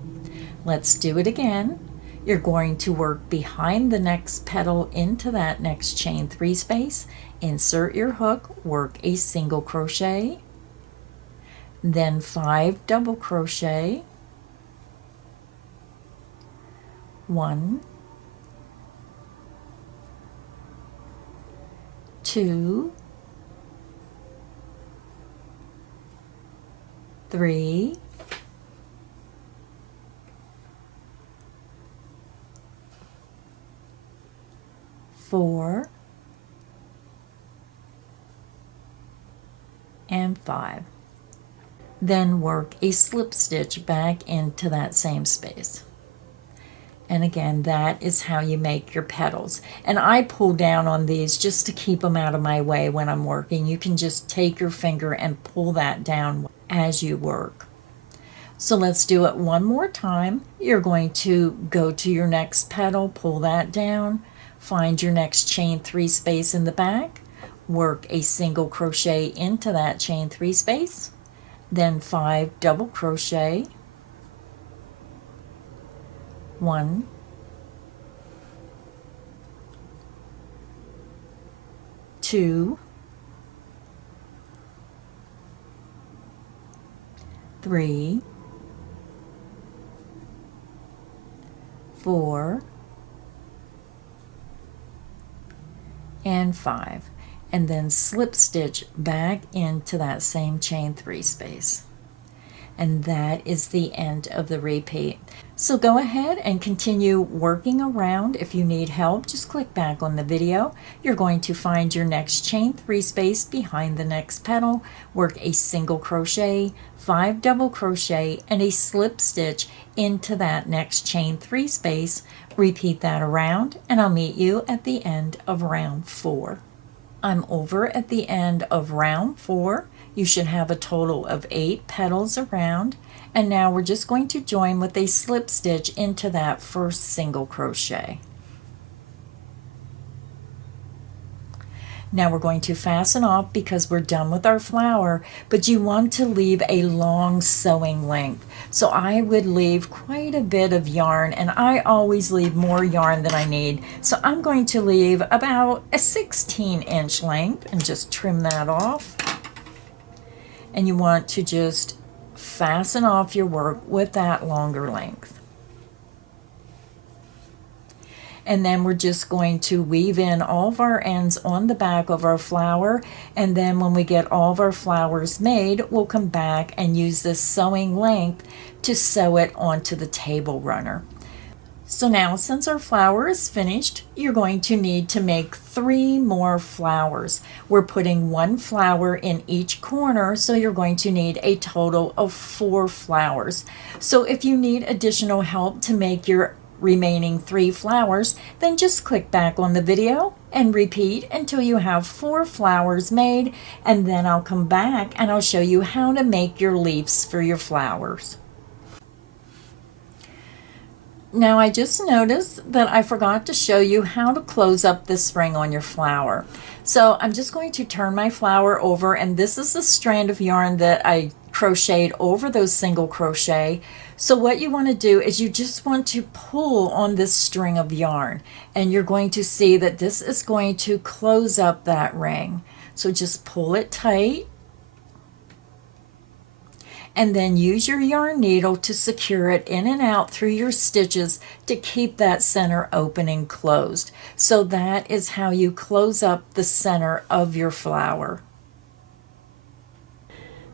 Let's do it again. You're going to work behind the next petal into that next chain 3 space. Insert your hook, work a single crochet, then 5 double crochet, 1, 2, 3, 4, and 5. Then work a slip stitch back into that same space. And again, that is how you make your petals. And I pull down on these just to keep them out of my way when I'm working. You can just take your finger and pull that down as you work. So let's do it one more time. You're going to go to your next petal, pull that down, find your next chain 3 space in the back, work a single crochet into that chain 3 space, then 5 double crochet, 1, 2, 3, 4, and 5. And then slip stitch back into that same chain 3 space. And that is the end of the repeat. So go ahead and continue working around. If you need help, just click back on the video. You're going to find your next chain 3 space behind the next petal, work a single crochet, 5 double crochet, and a slip stitch into that next chain 3 space. Repeat that around, and I'll meet you at the end of round 4. I'm over at the end of round 4. You should have a total of 8 petals around, and now we're just going to join with a slip stitch into that first single crochet. Now we're going to fasten off because we're done with our flower, but you want to leave a long sewing length. So I would leave quite a bit of yarn, and I always leave more yarn than I need. So I'm going to leave about a 16-inch length and just trim that off. And you want to just fasten off your work with that longer length. And then we're just going to weave in all of our ends on the back of our flower, and then when we get all of our flowers made, we'll come back and use this sewing length to sew it onto the table runner. So now, since our flower is finished, you're going to need to make 3 more flowers. We're putting 1 flower in each corner, so you're going to need a total of 4 flowers. So if you need additional help to make your remaining 3 flowers, then just click back on the video and repeat until you have 4 flowers made, and then I'll come back and I'll show you how to make your leaves for your flowers. Now I just noticed that I forgot to show you how to close up this ring on your flower. So I'm just going to turn my flower over, and this is the strand of yarn that I crocheted over those single crochet. So what you want to do is you just want to pull on this string of yarn, and you're going to see that this is going to close up that ring. So just pull it tight, and then use your yarn needle to secure it in and out through your stitches to keep that center opening closed. So that is how you close up the center of your flower.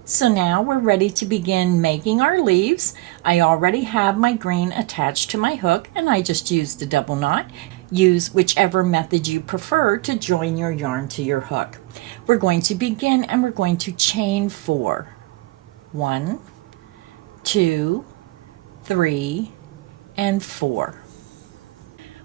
So now we're ready to begin making our leaves. I already have my green attached to my hook, and I just used a double knot. Use whichever method you prefer to join your yarn to your hook. We're going to begin, and we're going to chain 4. 1, 2, 3, and 4.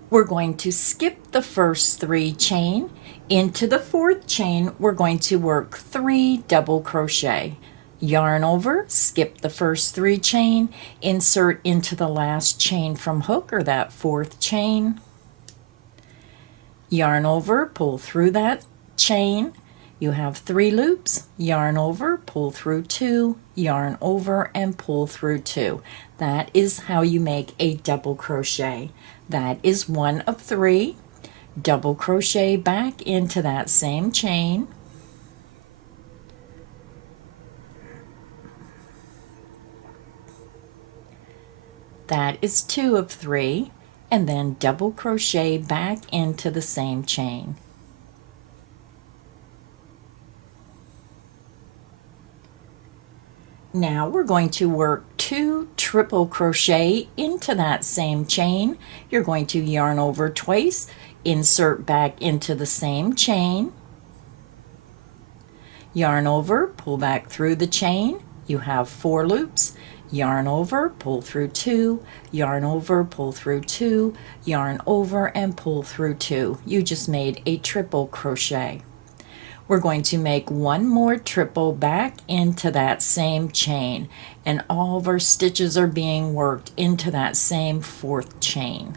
We're going to skip the first 3 chain. Into the 4th chain, we're going to work 3 double crochet. Yarn over, skip the first 3 chain, insert into the last chain from hook, or that 4th chain. Yarn over, pull through that chain. You have 3 loops, yarn over, pull through 2, yarn over, and pull through 2. That is how you make a double crochet. That is 1 of 3. Double crochet back into that same chain. That is 2 of 3, and then double crochet back into the same chain. Now we're going to work 2 triple crochet into that same chain. You're going to yarn over twice, insert back into the same chain, yarn over, pull back through the chain. You have 4 loops, yarn over, pull through 2, yarn over, pull through 2, yarn over, and pull through 2. You just made a triple crochet. We're going to make 1 more triple back into that same chain, and all of our stitches are being worked into that same 4th chain.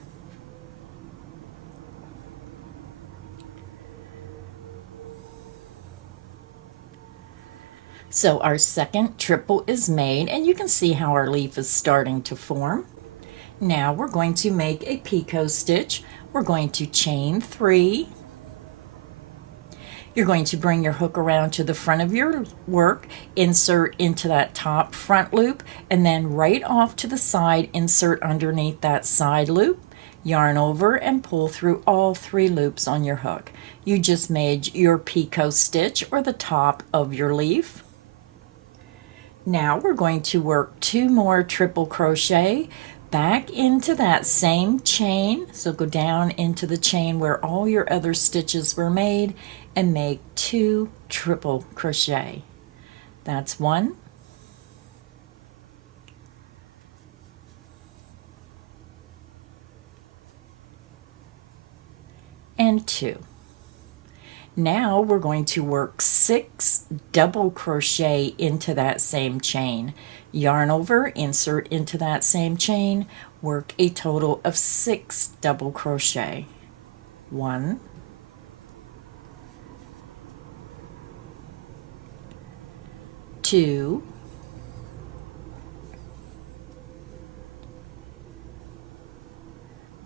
So our second triple is made, and you can see how our leaf is starting to form. Now we're going to make a picot stitch. We're going to chain 3. You're going to bring your hook around to the front of your work, insert into that top front loop, and then right off to the side, insert underneath that side loop, yarn over, and pull through all 3 loops on your hook. You just made your picot stitch, or the top of your leaf. Now we're going to work 2 more triple crochet back into that same chain. So go down into the chain where all your other stitches were made, and make 2 triple crochet. That's 1, and 2. Now we're going to work 6 double crochet into that same chain. Yarn over, insert into that same chain, work a total of 6 double crochet. 1, 2,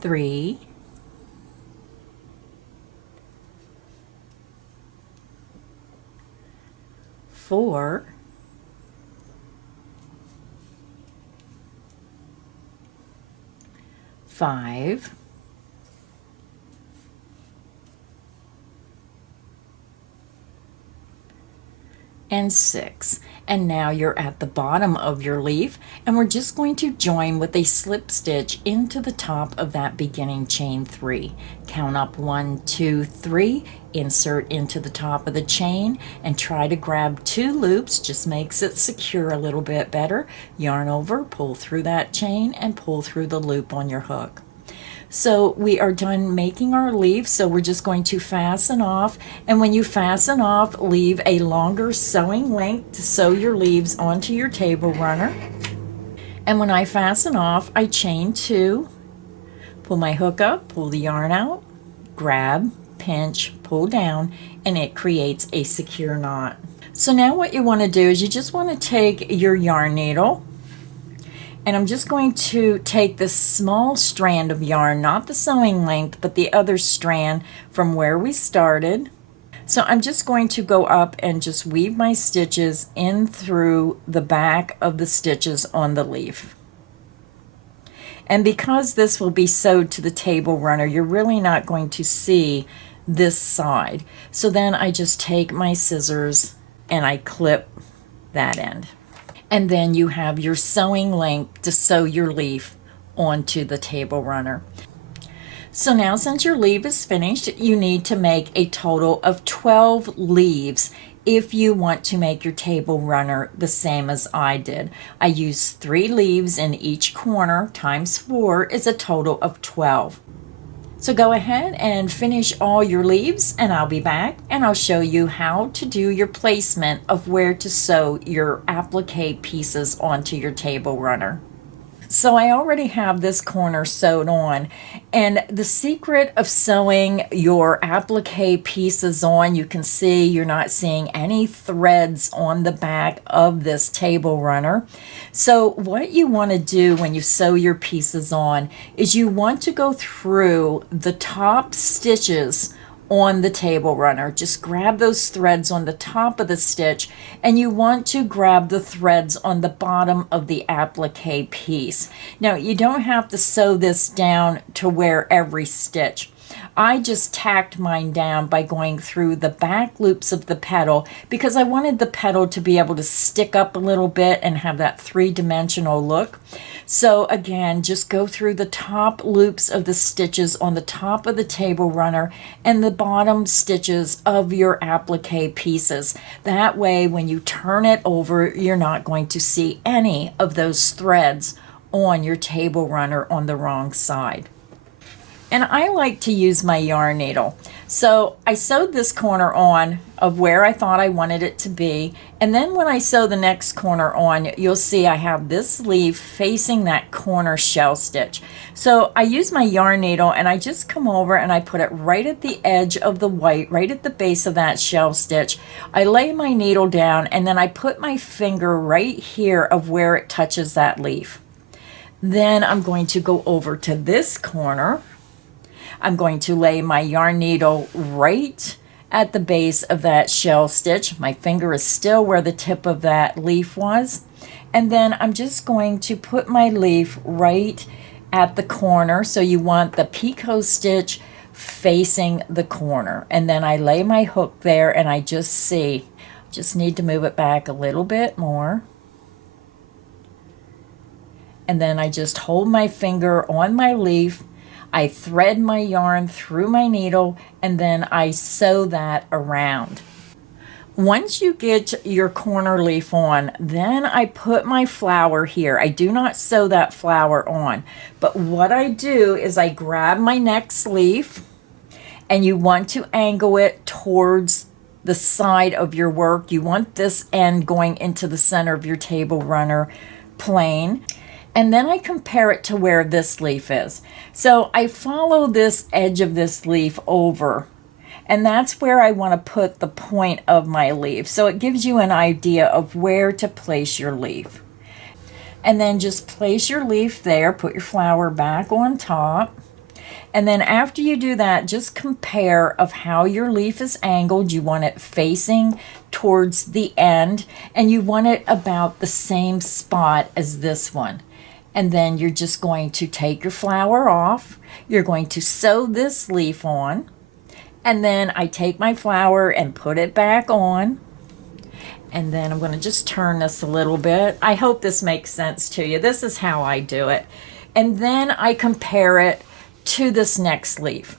3, 4, 5, and 6. And now you're at the bottom of your leaf, and we're just going to join with a slip stitch into the top of that beginning chain 3. Count up 1, 2, 3, insert into the top of the chain, and try to grab 2 loops. Just makes it secure a little bit better. Yarn over, pull through that chain, and pull through the loop on your hook. So we are done making our leaf, so we're just going to fasten off. And when you fasten off, leave a longer sewing length to sew your leaves onto your table runner. And when I fasten off, I chain 2, pull my hook up, pull the yarn out, grab, pinch, pull down, and it creates a secure knot. So now what you want to do is you just want to take your yarn needle, and I'm just going to take this small strand of yarn, not the sewing length, but the other strand from where we started. So I'm just going to go up and just weave my stitches in through the back of the stitches on the leaf. And because this will be sewed to the table runner, you're really not going to see this side. So then I just take my scissors and I clip that end. And then you have your sewing length to sew your leaf onto the table runner. So now, since your leaf is finished, you need to make a total of 12 leaves if you want to make your table runner the same as I did. I used 3 leaves in each corner, times 4 is a total of 12. So go ahead and finish all your leaves, and I'll be back and I'll show you how to do your placement of where to sew your applique pieces onto your table runner. So I already have this corner sewed on, and the secret of sewing your applique pieces on, you can see you're not seeing any threads on the back of this table runner. So what you want to do when you sew your pieces on is you want to go through the top stitches on the table runner. Just grab those threads on the top of the stitch, and you want to grab the threads on the bottom of the applique piece. Now, you don't have to sew this down to wear every stitch. I just tacked mine down by going through the back loops of the petal because I wanted the petal to be able to stick up a little bit and have that 3-dimensional look. So again, just go through the top loops of the stitches on the top of the table runner and the bottom stitches of your applique pieces. That way, when you turn it over, you're not going to see any of those threads on your table runner on the wrong side. And I like to use my yarn needle. So I sewed this corner on of where I thought I wanted it to be. And then when I sew the next corner on, you'll see I have this leaf facing that corner shell stitch. So I use my yarn needle and I just come over and I put it right at the edge of the white, right at the base of that shell stitch. I lay my needle down and then I put my finger right here of where it touches that leaf. Then I'm going to go over to this corner. I'm going to lay my yarn needle right at the base of that shell stitch. My finger is still where the tip of that leaf was. And then I'm just going to put my leaf right at the corner. So you want the picot stitch facing the corner. And then I lay my hook there and I just need to move it back a little bit more. And then I just hold my finger on my leaf. I thread my yarn through my needle and then I sew that around. Once you get your corner leaf on, then I put my flower here. I do not sew that flower on, but what I do is I grab my next leaf, and you want to angle it towards the side of your work. You want this end going into the center of your table runner plain. And then I compare it to where this leaf is. So I follow this edge of this leaf over, and that's where I want to put the point of my leaf. So it gives you an idea of where to place your leaf. And then just place your leaf there, put your flower back on top. And then after you do that, just compare of how your leaf is angled. You want it facing towards the end, and you want it about the same spot as this one. And then you're just going to take your flower off. You're going to sew this leaf on. And then I take my flower and put it back on. And then I'm going to just turn this a little bit. I hope this makes sense to you. This is how I do it. And then I compare it to this next leaf.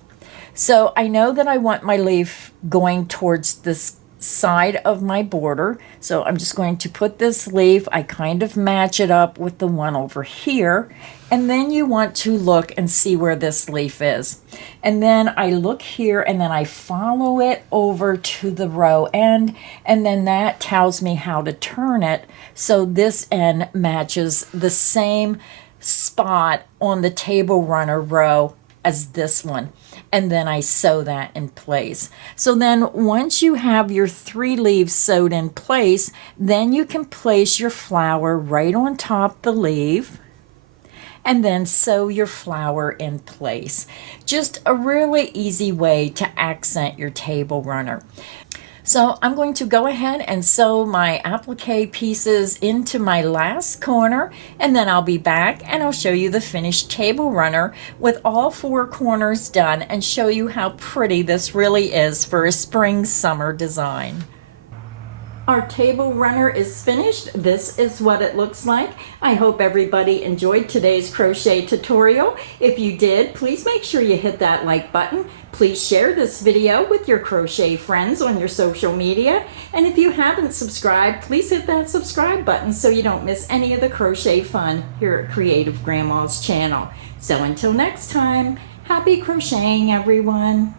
So I know that I want my leaf going towards this side of my border. So I'm just going to put this leaf, I kind of match it up with the one over here, and then you want to look and see where this leaf is. And then I look here and then I follow it over to the row end, and then that tells me how to turn it so this end matches the same spot on the table runner row as this one. And then I sew that in place. So then once you have your 3 leaves sewed in place, then you can place your flower right on top the leaf and then sew your flower in place. Just a really easy way to accent your table runner. So I'm going to go ahead and sew my applique pieces into my last corner, and then I'll be back and I'll show you the finished table runner with all 4 corners done and show you how pretty this really is for a spring summer design. Our table runner is finished. This is what it looks like. I hope everybody enjoyed today's crochet tutorial. If you did, please make sure you hit that like button. Please share this video with your crochet friends on your social media. And if you haven't subscribed, please hit that subscribe button so you don't miss any of the crochet fun here at Creative Grandma's channel. So until next time, happy crocheting, everyone.